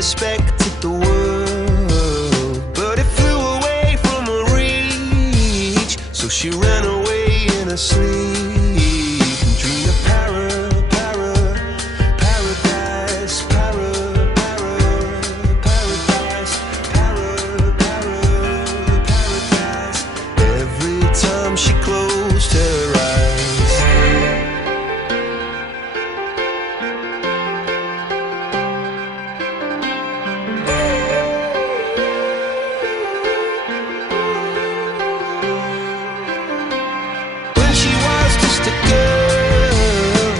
expected the world, but it flew away from her reach. So she ran away in her sleep and dreamed of paradise, paradise. Every time she closed her eyes. When she was just a girl,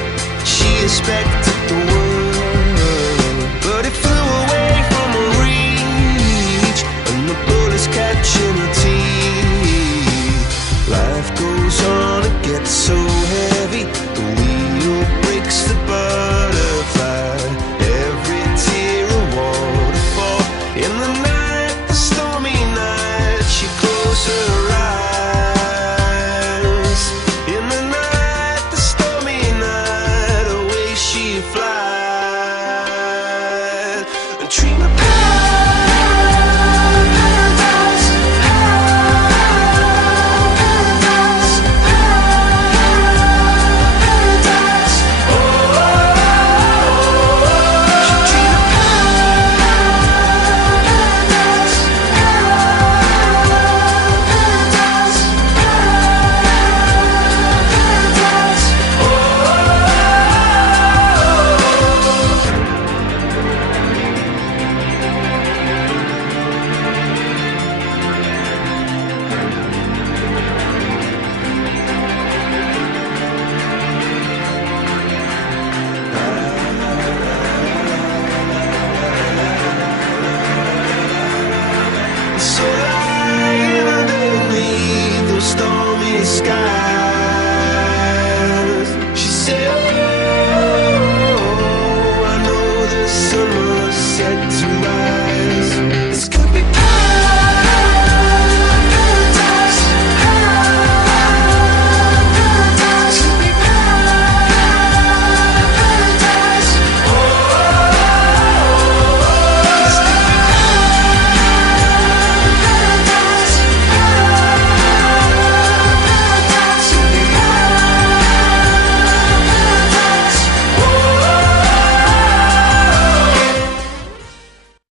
she expected the world, but it flew away from her reach, and the bullets catching her teeth. Life goes on, it gets so heavy, the wheel breaks the butterfly. Every tear a waterfall. In the night, the stormy night, she closed her eyes. In the night, the stormy night, away she flies. A dream of